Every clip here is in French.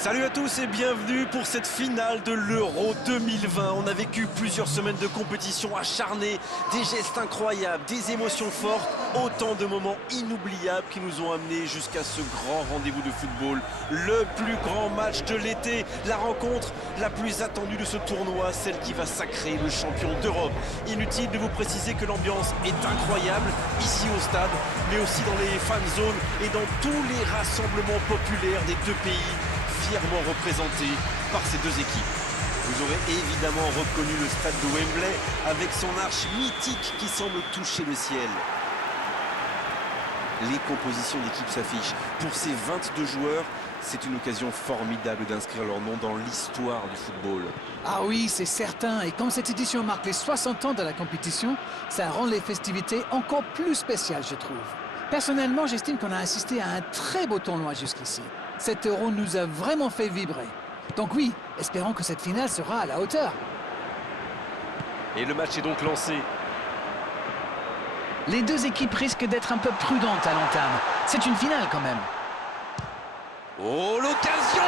Salut à tous et bienvenue pour cette finale de l'Euro 2020. On a vécu plusieurs semaines de compétition acharnée, des gestes incroyables, des émotions fortes, autant de moments inoubliables qui nous ont amenés jusqu'à ce grand rendez-vous de football. Le plus grand match de l'été, la rencontre la plus attendue de ce tournoi, celle qui va sacrer le champion d'Europe. Inutile de vous préciser que l'ambiance est incroyable ici au stade, mais aussi dans les fan zones et dans tous les rassemblements populaires des deux pays, fièrement représenté par ces deux équipes. Vous aurez évidemment reconnu le stade de Wembley avec son arche mythique qui semble toucher le ciel. Les compositions d'équipe s'affichent. Pour ces 22 joueurs, c'est une occasion formidable d'inscrire leur nom dans l'histoire du football. Ah oui, c'est certain. Et comme cette édition marque les 60 ans de la compétition, ça rend les festivités encore plus spéciales, je trouve. Personnellement, j'estime qu'on a assisté à un très beau tournoi jusqu'ici. Cet Euro nous a vraiment fait vibrer. Donc oui, espérons que cette finale sera à la hauteur. Et le match est donc lancé. Les deux équipes risquent d'être un peu prudentes à l'entame. C'est une finale quand même. Oh, l'occasion!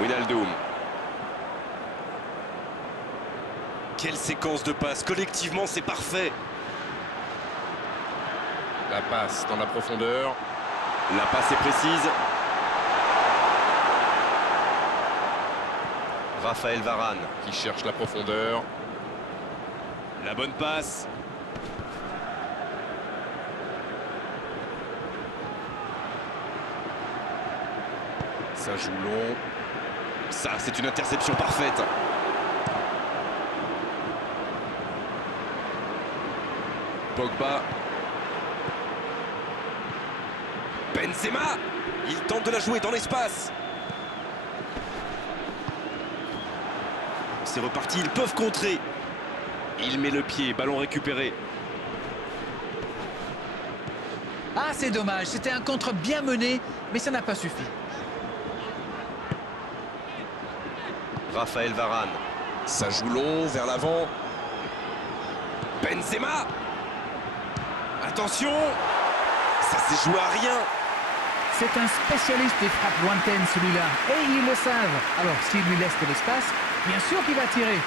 Wijnaldum. Quelle séquence de passes, collectivement c'est parfait. La passe dans la profondeur. La passe est précise. Raphaël Varane Qui cherche la profondeur. La bonne passe. Ça joue long. Ça, c'est une interception parfaite. Pogba. Benzema. Il tente de la jouer dans l'espace. C'est reparti, ils peuvent contrer. Il met le pied, ballon récupéré. Ah, c'est dommage. C'était un contre bien mené, mais ça n'a pas suffi. Raphaël Varane. Ça joue long vers l'avant. Benzema. Attention. Ça s'est joué à rien. C'est un spécialiste des frappes lointaines, celui-là. Et ils le savent. Alors, s'il lui laisse de l'espace, bien sûr qu'il va tirer.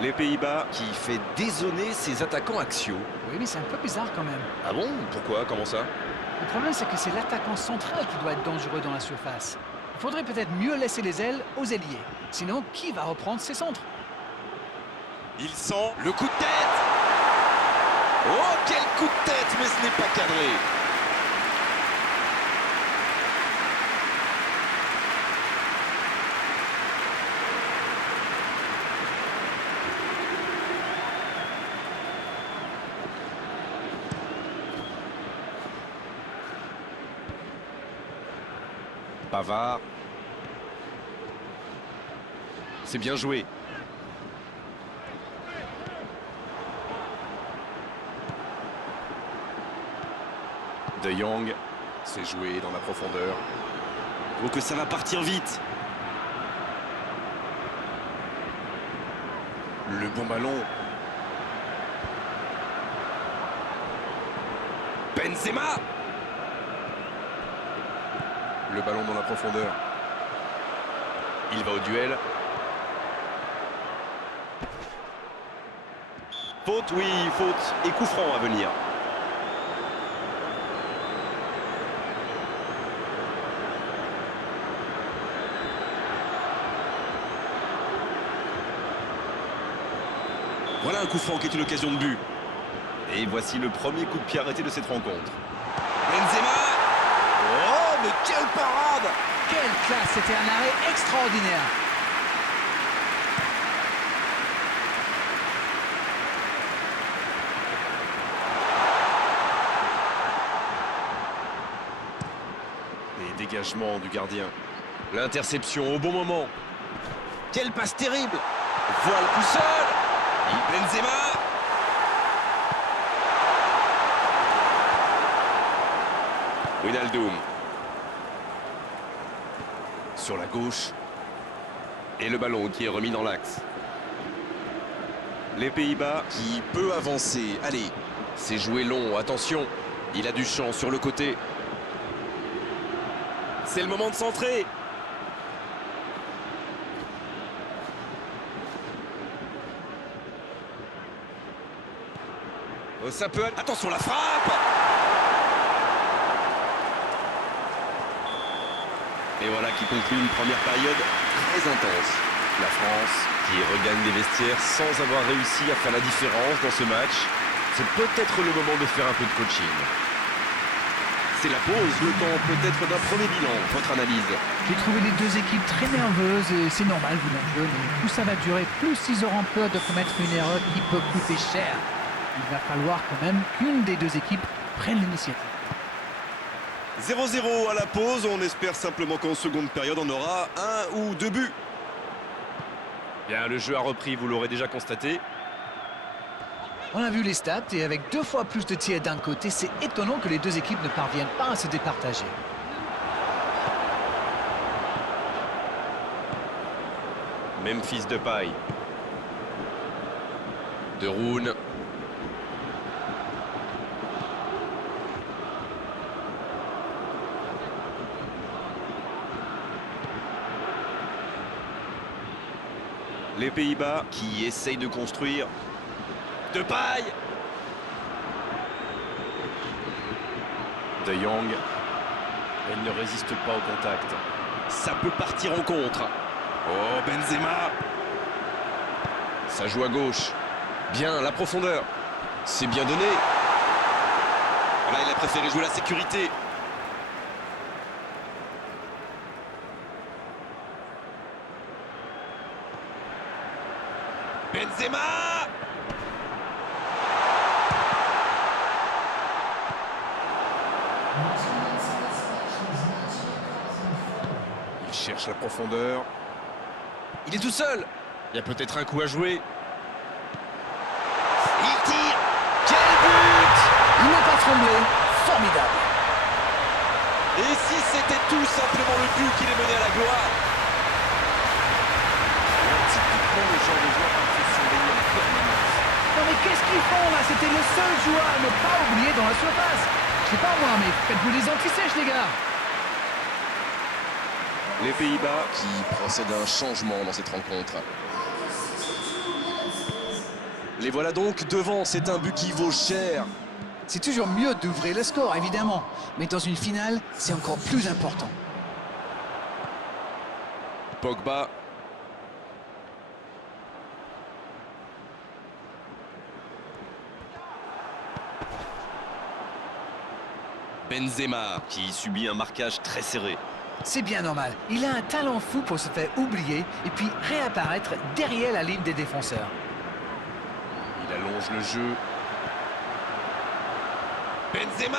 Les Pays-Bas qui fait dézonner ses attaquants axiaux. Oui, mais c'est un peu bizarre quand même. Ah bon? Pourquoi? Comment ça? Le problème, c'est que c'est l'attaquant central qui doit être dangereux dans la surface. Il faudrait peut-être mieux laisser les ailes aux ailiers. Sinon, qui va reprendre ses centres? Il sent le coup de tête. Oh, quel coup de tête, mais ce n'est pas cadré. Pavard. C'est bien joué. De Jong. C'est joué dans la profondeur. Oh, que ça va partir vite. Le bon ballon. Benzema. Le ballon dans la profondeur. Il va au duel. Faute, oui, faute. Et coup franc à venir. Voilà un coup franc qui est une occasion de but. Et voici le premier coup de pied arrêté de cette rencontre. Benzema. Oh, mais quelle parade! Quelle classe! C'était un arrêt extraordinaire. Et dégagement du gardien. L'interception au bon moment. Quelle passe terrible! Voilà le coup seul! Benzema! Wijnaldum. Sur la gauche. Et le ballon qui est remis dans l'axe. Les Pays-Bas qui peut avancer. Allez, c'est joué long, attention. Il a du champ sur le côté. C'est le moment de centrer. Ça peut... Attention, la frappe! Et voilà qui conclut une première période très intense. La France qui regagne les vestiaires sans avoir réussi à faire la différence dans ce match. C'est peut-être le moment de faire un peu de coaching. C'est la pause, le temps peut-être d'un premier bilan. Votre analyse? J'ai trouvé les deux équipes très nerveuses et c'est normal vu l'enjeu, mais plus ça va durer, plus ils auront peur de commettre une erreur qui peut coûter cher. Il va falloir quand même qu'une des deux équipes prenne l'initiative. 0-0 à la pause, on espère simplement qu'en seconde période on aura un ou deux buts. Bien, le jeu a repris, vous l'aurez déjà constaté. On a vu les stats et avec 2 fois plus de tirs d'un côté, c'est étonnant que les deux équipes ne parviennent pas à se départager. Memphis Depay. De Roon. Les Pays-Bas qui essayent de construire. Depay. De Jong. Elle ne résiste pas au contact. Ça peut partir en contre. Oh, Benzema. Ça joue à gauche. Bien, la profondeur. C'est bien donné. Là, il a préféré jouer la sécurité. Benzema. Il cherche la profondeur. Il est tout seul. Il y a peut-être un coup à jouer. Il tire. Quel but! Il n'a pas tremblé. Formidable. Et si c'était tout simplement le but qui les menait à la gloire? Typiquement le genre de joueur qui se surveiller en permanence. Non mais qu'est-ce qu'ils font là? C'était le seul joueur à ne pas oublier dans la surface. Je sais pas moi, mais faites-vous des anti-sèches les gars. Les Pays-Bas qui procèdent à un changement dans cette rencontre. Les voilà donc devant, c'est un but qui vaut cher. C'est toujours mieux d'ouvrir le score, évidemment. Mais dans une finale, c'est encore plus important. Pogba. Benzema qui subit un marquage très serré. C'est bien normal. Il a un talent fou pour se faire oublier et puis réapparaître derrière la ligne des défenseurs. Il allonge le jeu. Benzema!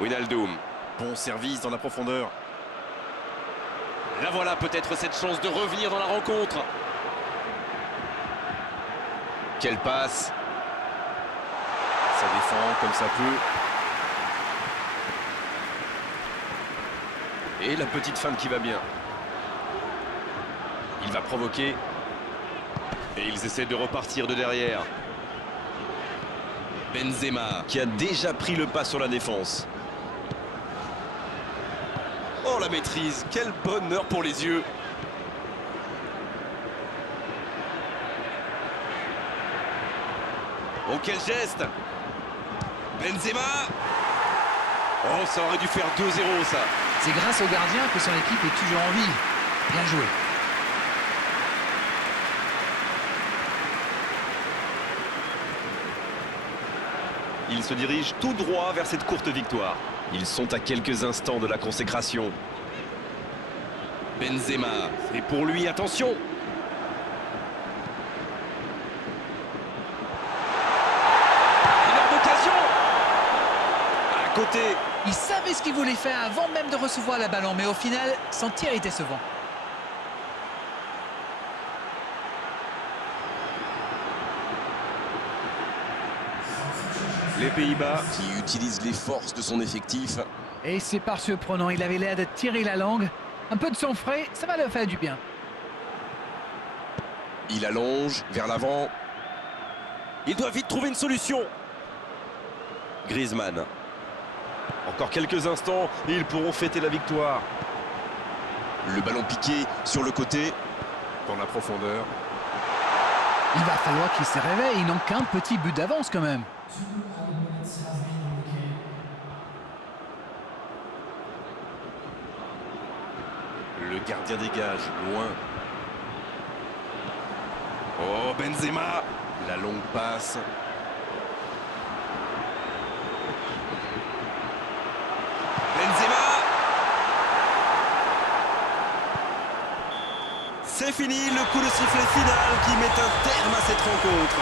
Wijnaldum. Bon service dans la profondeur. Là voilà peut-être cette chance de revenir dans la rencontre. Quelle passe! Ça défend comme ça peut. Et la petite femme qui va bien. Il va provoquer. Et ils essaient de repartir de derrière. Benzema qui a déjà pris le pas sur la défense. Oh la maîtrise, quel bonheur pour les yeux. Oh quel geste. Benzema. Oh ça aurait dû faire 2-0 ça. C'est grâce au gardien que son équipe est toujours en vie. Bien joué. Ils se dirigent tout droit vers cette courte victoire. Ils sont à quelques instants de la consécration. Benzema, c'est pour lui, attention. Énorme occasion. À côté. Il savait ce qu'il voulait faire avant même de recevoir la ballon, mais au final, son tir est décevant. Les Pays-Bas. Qui utilise les forces de son effectif. Et c'est par surprenant, il avait l'air de tirer la langue. Un peu de sang frais, ça va leur faire du bien. Il allonge vers l'avant. Il doit vite trouver une solution. Griezmann. Encore quelques instants et ils pourront fêter la victoire. Le ballon piqué sur le côté. Dans la profondeur. Il va falloir qu'il se réveille, ils n'ont qu'un petit but d'avance quand même. Le gardien dégage, loin. Oh, Benzema. La longue passe. Benzema. C'est fini, le coup de sifflet final qui met un terme à cette rencontre.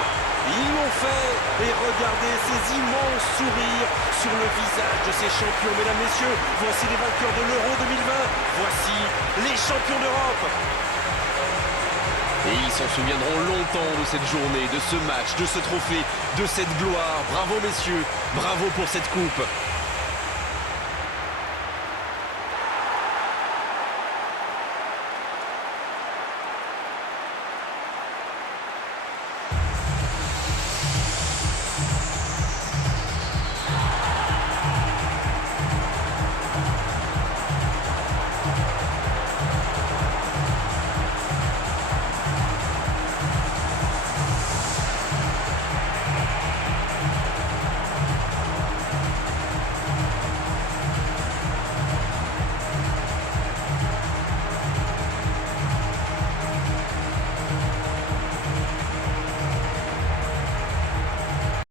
Ils l'ont fait et regardez ces immenses sourires sur le visage de ces champions. Mesdames, messieurs, voici les vainqueurs de l'Euro 2020. Voici les champions d'Europe. Et ils s'en souviendront longtemps de cette journée, de ce match, de ce trophée, de cette gloire. Bravo messieurs, bravo pour cette coupe.